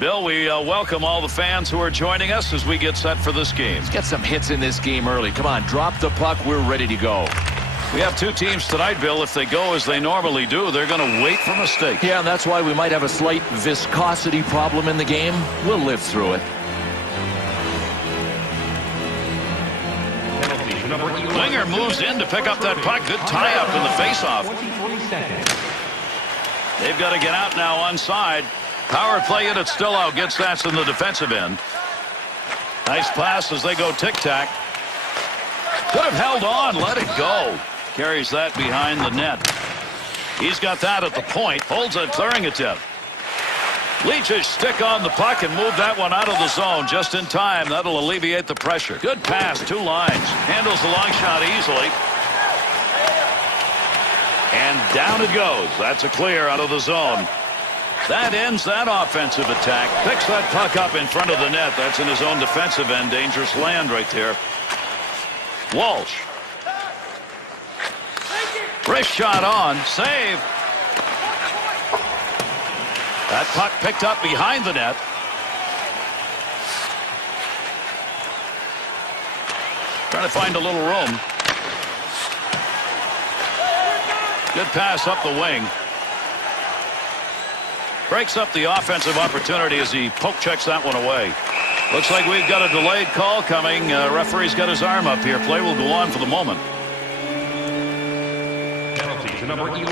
Bill, we welcome all the fans who are joining us as we get set for this game. Let's get some hits in this game early. Come on, drop the puck. We're ready to go. We have two teams tonight, Bill. If they go as they normally do, they're going to wait for mistakes. Yeah, and that's why we might have a slight viscosity problem in the game. We'll live through it. Winger moves in to pick up that puck. Good tie-up in the face-off. They've got to get out now onside. Power play it. It's still out. Gets that in the defensive end. Nice pass as they go tic-tac. Could have held on. Let it go. Carries that behind the net. He's got that at the point. Holds it, clearing a tip. Leach's stick on the puck and move that one out of the zone just in time. That'll alleviate the pressure. Good pass. Two lines. Handles the long shot easily. And down it goes. That's a clear out of the zone. That ends that offensive attack. Picks that puck up in front of the net. That's in his own defensive end. Dangerous land right there. Walsh. Wrist shot on. Save. That puck picked up behind the net. Trying to find a little room. Good pass up the wing. Breaks up the offensive opportunity as he poke checks that one away. Looks like we've got a delayed call coming. Referee's got his arm up here. Play will go on for the moment.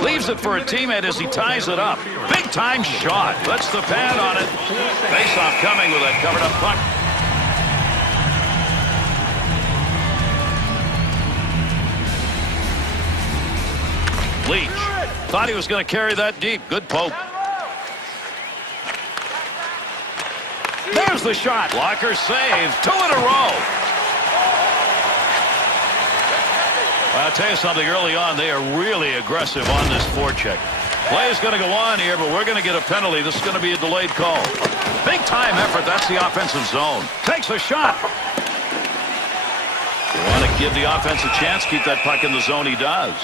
Leaves it for a teammate as he ties it up. Big time shot. Puts the pad on it. Face off coming with that covered up puck. Leach thought he was going to carry that deep. Good poke. There's the shot. Blocker save. Two in a row. I'll tell you something, early on they are really aggressive on this forecheck. Play is going to go on here, but we're going to get a penalty. This is going to be a delayed call. Big time effort. That's the offensive zone. Takes a shot. You want to give the offense a chance, keep that puck in the zone. He does.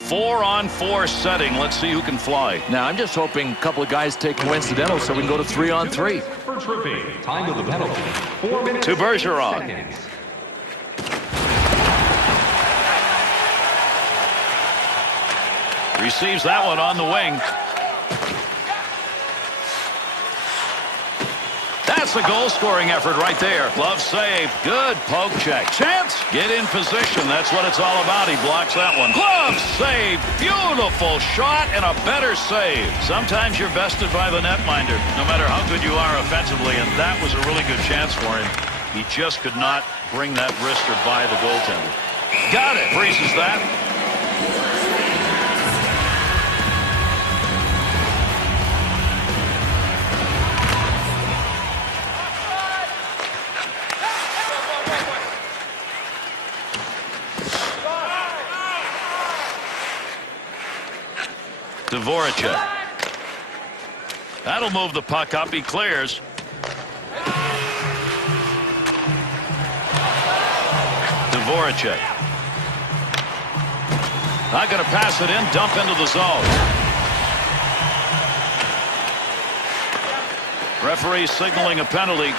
Four-on-four setting. Let's see who can fly. Now, I'm just hoping a couple of guys take coincidental so we can go to 3-on-3. For tripping, time of the penalty, 4 minutes. To Bergeron. Receives that one on the wing. That's a goal-scoring effort right there. Glove save. Good poke check. Chance. Get in position. That's what it's all about. He blocks that one. Glove save. Beautiful shot and a better save. Sometimes you're bested by the netminder, no matter how good you are offensively, and that was a really good chance for him. He just could not bring that wrister by the goaltender. Got it. Freezes that. Dvorak. That'll move the puck up. He clears. Dvorak. Not going to pass it in. Dump into the zone. Referee signaling a penalty.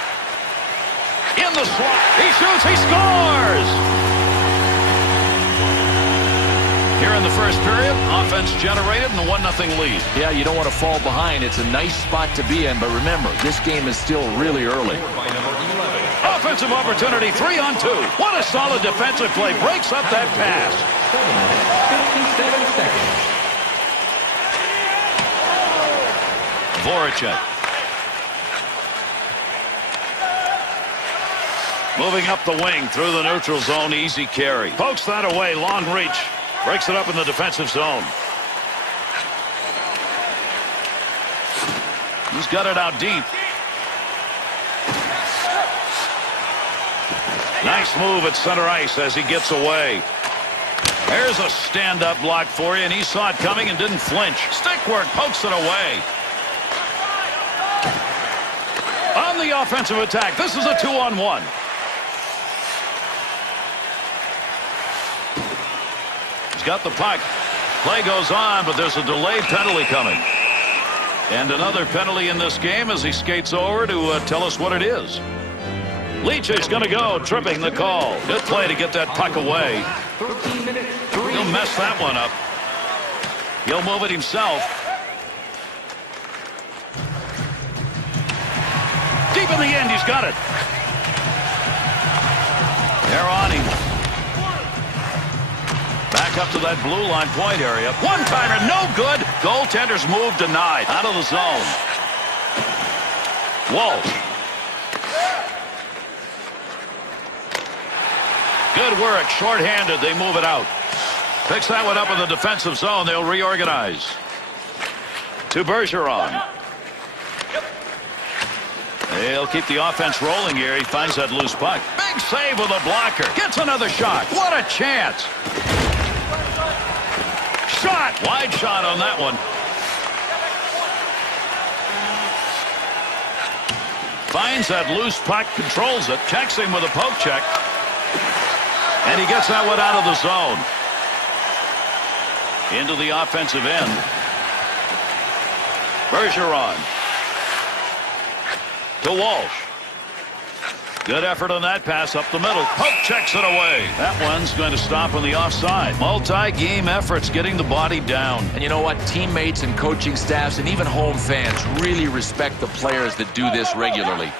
In the slot. He shoots. He scores. Here in the first period, offense generated and a 1-0 lead. Yeah, you don't want to fall behind. It's a nice spot to be in, but remember, this game is still really early. Offensive opportunity, 3-on-2. What a solid defensive play. Breaks up that pass. 57 seconds. Voracek. Moving up the wing through the neutral zone. Easy carry. Pokes that away. Long reach. Breaks it up in the defensive zone. He's got it out deep. Nice move at center ice as he gets away. There's a stand-up block for you, and he saw it coming and didn't flinch. Stick work, pokes it away. On the offensive attack, this is a 2-on-1. He's got the puck. Play goes on, but there's a delayed penalty coming. And another penalty in this game as he skates over to tell us what it is. Leach is going to go, tripping the call. Good play to get that puck away. 13 minutes, He'll mess that one up. He'll move it himself. Deep in the end, he's got it. They're on him. Back up to that blue line point area. One-timer, no good. Goaltender's move denied. Out of the zone. Walsh. Good work. Short-handed. They move it out. Picks that one up in the defensive zone. They'll reorganize. To Bergeron. They'll keep the offense rolling here. He finds that loose puck. Big save with a blocker. Gets another shot. What a chance. Shot. Wide shot on that one. Finds that loose puck. Controls it. Checks him with a poke check. And he gets that one out of the zone. Into the offensive end. Bergeron. To Walsh. Good effort on that pass up the middle. Poke checks it away. That one's going to stop on the offside. Multi-game efforts getting the body down. And you know what? Teammates and coaching staffs and even home fans really respect the players that do this regularly.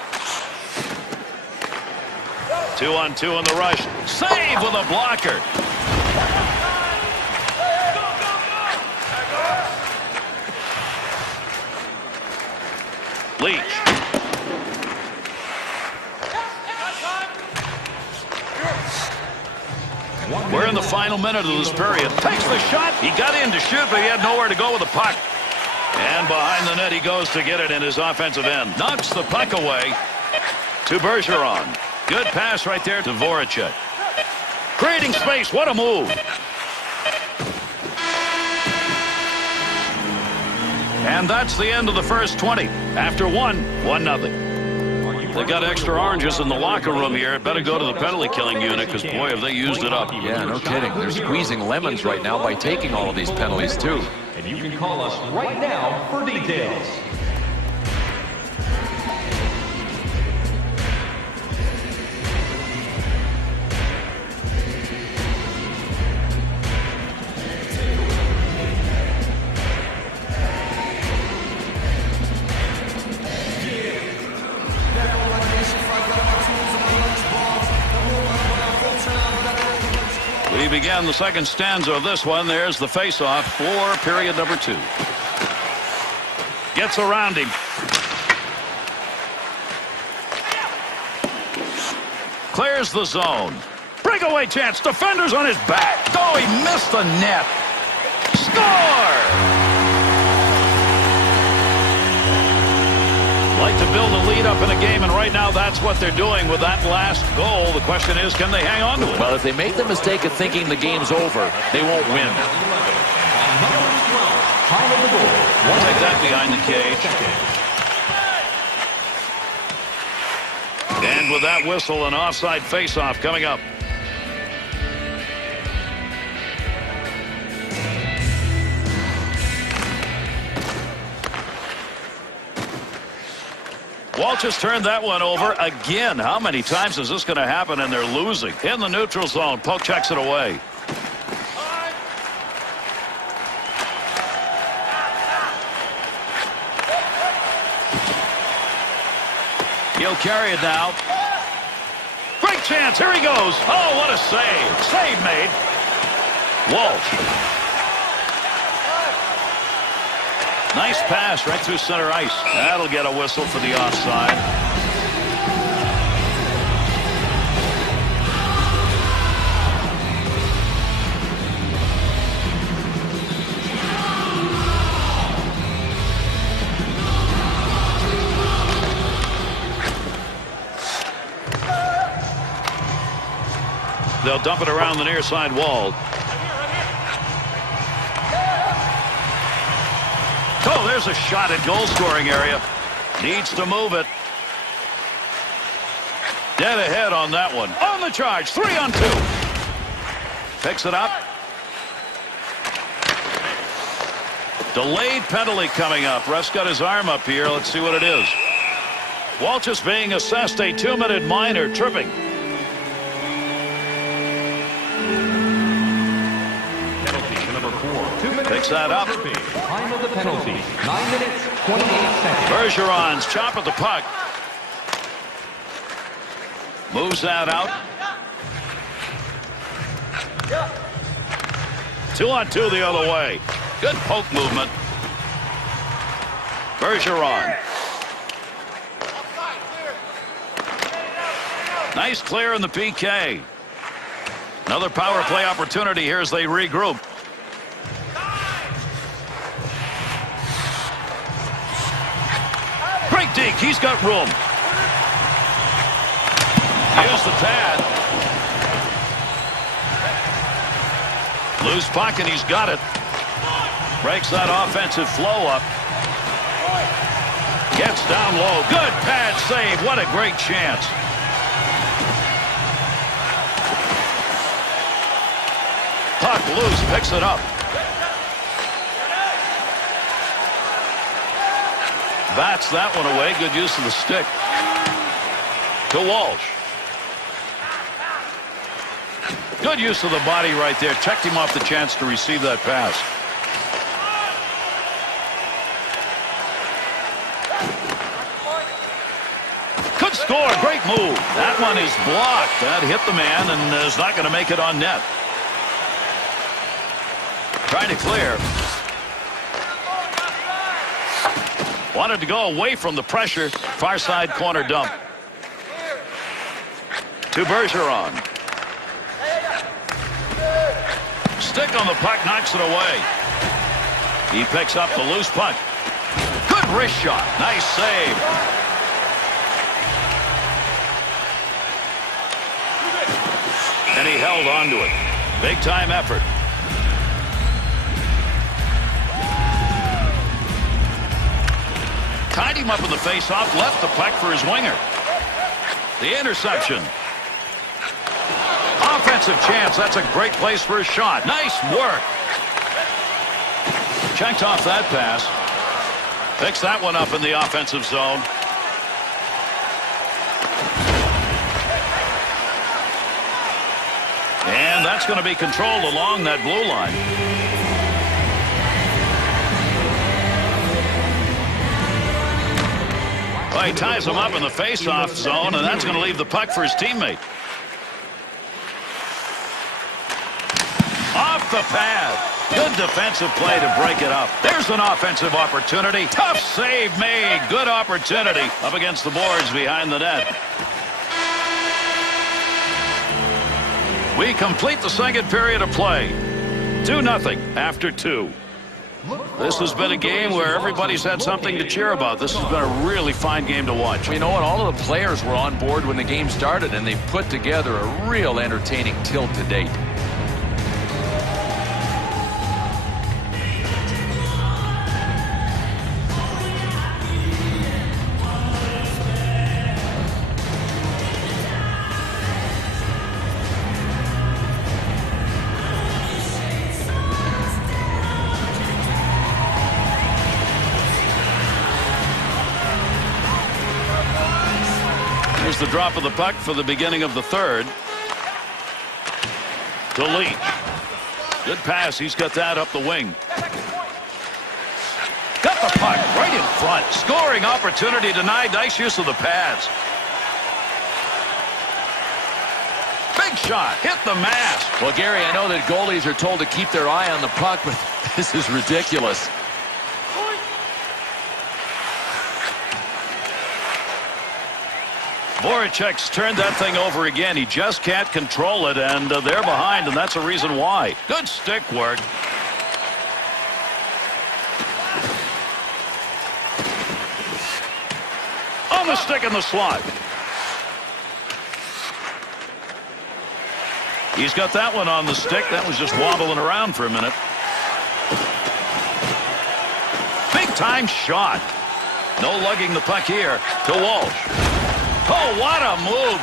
2-on-2 in the rush. Save with a blocker. Leach. We're in the final minute of this period. Takes the shot. He got in to shoot, but he had nowhere to go with the puck. And behind the net he goes to get it in his offensive end. Knocks the puck away to Bergeron. Good pass right there to Voracek. Creating space. What a move. And that's the end of the first 20. After 1-0. They got extra oranges in the locker room here. It better go to the penalty killing unit because, boy, have they used it up. Yeah, no kidding. They're squeezing lemons right now by taking all of these penalties, too. And you can call us right now for details. We began the second stanza of this one. There's the face-off for period number 2. Gets around him. Clears the zone. Breakaway chance. Defender's on his back. Oh, he missed the net. Score! Like to build a lead up in a game, and right now that's what they're doing with that last goal. The question is, can they hang on to it? Well, if they make the mistake of thinking the game's over, they won't win. We'll take that behind the cage. And with that whistle, an offside face-off coming up. Walsh has turned that one over again. How many times is this going to happen and they're losing? In the neutral zone. Poke checks it away. He'll carry it now. Great chance. Here he goes. Oh, what a save. Save made. Walsh. Nice pass right through center ice. That'll get a whistle for the offside. They'll dump it around the near side wall. Oh, there's a shot at goal scoring area. Needs to move it. Dead ahead on that one. On the charge. 3-on-2. Picks it up. Delayed penalty coming up. Ref's got his arm up here. Let's see what it is. Walsh is being assessed a 2-minute minor tripping. Penalty number 4. 2 minutes. Picks that up. Time of the penalty. 9 minutes, 28 seconds. Bergeron's chop at the puck. Moves that out. 2-on-2 the other way. Good poke movement. Bergeron. Nice clear in the PK. Another power play opportunity here as they regroup. Great deke. He's got room. Use the pad. Loose puck, and he's got it. Breaks that offensive flow up. Gets down low. Good pad save. What a great chance. Puck loose. Picks it up. Bats that one away. Good use of the stick. To Walsh. Good use of the body right there. Checked him off the chance to receive that pass. Good score. Great move. That one is blocked. That hit the man and is not going to make it on net. Trying to clear. Wanted to go away from the pressure. Far side corner dump. To Bergeron. Stick on the puck, knocks it away. He picks up the loose puck. Good wrist shot. Nice save. And he held on to it. Big time effort. Tied him up in the face-off, left the puck for his winger. The interception. Offensive chance. That's a great place for a shot. Nice work. Checked off that pass. Picks that one up in the offensive zone. And that's going to be controlled along that blue line. Well, he ties him up in the face-off zone, and that's going to leave the puck for his teammate. Off the pad. Good defensive play to break it up. There's an offensive opportunity. Tough save made. Good opportunity up against the boards behind the net. We complete the second period of play. 2-0 after 2. This has been a game where everybody's had something to cheer about. This has been a really fine game to watch. You know what? All of the players were on board when the game started, and they've put together a real entertaining tilt to date. The drop of the puck for the beginning of the third. To Leach. Good pass. He's got that up the wing. Got the puck right in front. Scoring opportunity denied. Nice use of the pads. Big shot. Hit the mask. Well, Gary, I know that goalies are told to keep their eye on the puck, but this is ridiculous. Voracek's turned that thing over again. He just can't control it, and they're behind, and that's the reason why. Good stick work. On the stick in the slot. He's got that one on the stick. That was just wobbling around for a minute. Big time shot. No lugging the puck here to Walsh. Oh, what a move.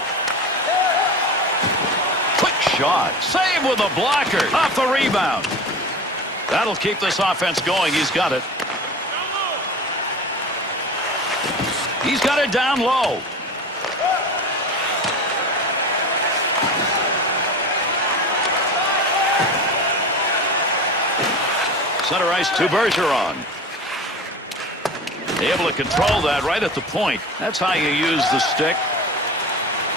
Quick shot. Save with a blocker. Off the rebound. That'll keep this offense going. He's got it. He's got it down low. Center ice to Bergeron. Able to control that right at the point. That's how you use the stick.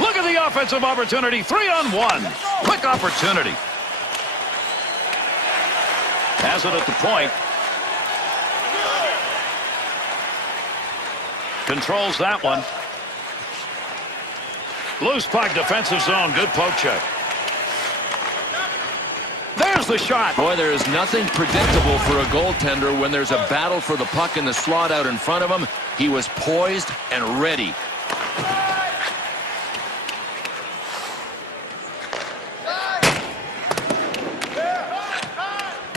Look at the offensive opportunity. 3-on-1. Quick opportunity. Has it at the point. Controls that one. Loose puck, defensive zone. Good poke check. There's the shot. Boy, there is nothing predictable for a goaltender when there's a battle for the puck in the slot out in front of him. He was poised and ready.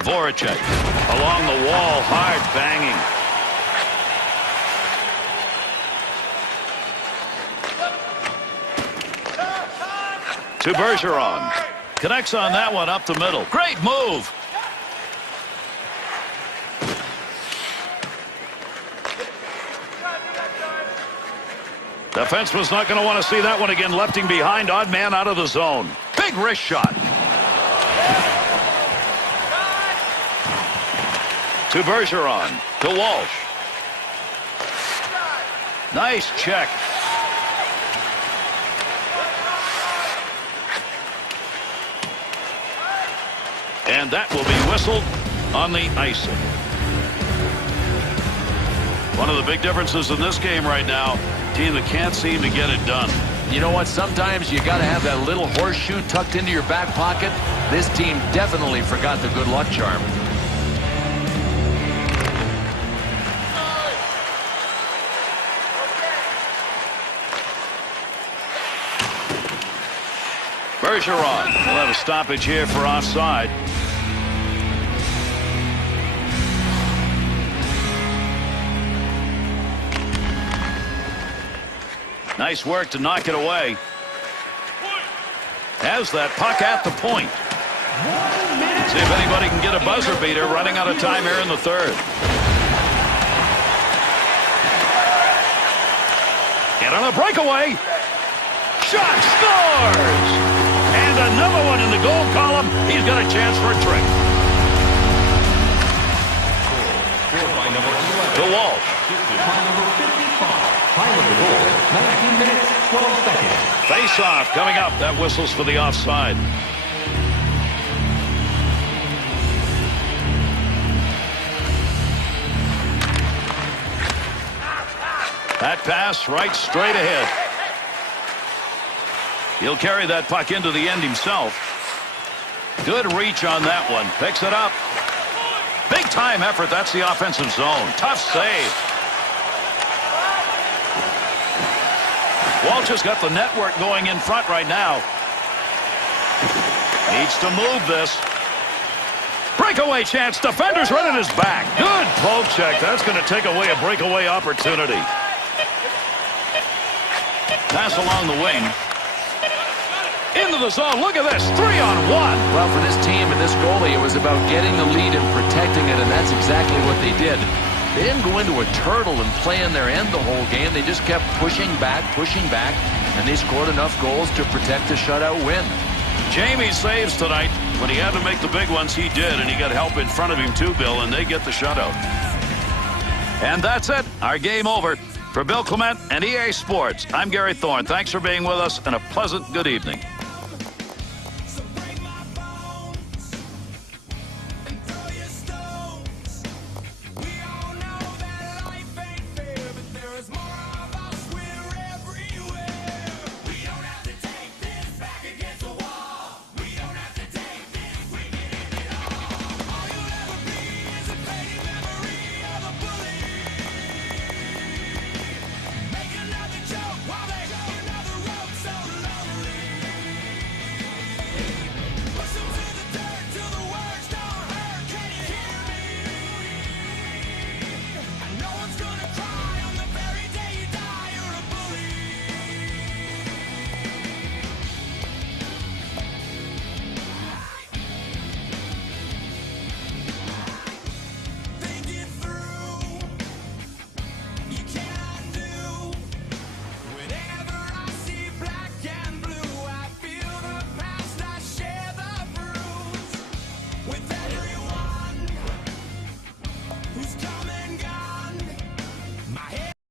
Voracek along the wall, hard banging. To Bergeron. Connects on that one up the middle. Great move. Defenseman's not going to want to see that one again. Left him behind. Odd man out of the zone. Big wrist shot. To Bergeron. To Walsh. Nice check. And that will be whistled on the icing. One of the big differences in this game right now, team that can't seem to get it done. You know what? Sometimes you got to have that little horseshoe tucked into your back pocket. This team definitely forgot the good luck charm. Bergeron will have a stoppage here for offside. Nice work to knock it away. Has that puck at the point. See if anybody can get a buzzer beater. Running out of time here in the third. And on a breakaway. Shot scores! And another one in the goal column. He's got a chance for a trick. To Walsh. Time of the goal, 19 minutes, 12 seconds. Face-off coming up. That whistles for the offside. That pass right straight ahead. He'll carry that puck into the end himself. Good reach on that one. Picks it up. Big time effort. That's the offensive zone. Tough save. Walsh has got the network going in front right now. Needs to move this. Breakaway chance. Defender's running his back. Good poke check. That's going to take away a breakaway opportunity. Pass along the wing. Into the zone. Look at this. 3-on-1. Well, for this team and this goalie, it was about getting the lead and protecting it, and that's exactly what they did. They didn't go into a turtle and play in their end the whole game. They just kept pushing back, and they scored enough goals to protect the shutout win. Jamie saves tonight. When he had to make the big ones, he did, and he got help in front of him too, Bill, and they get the shutout. And that's it. Our game over. For Bill Clement and EA Sports, I'm Gary Thorne. Thanks for being with us, and a pleasant good evening.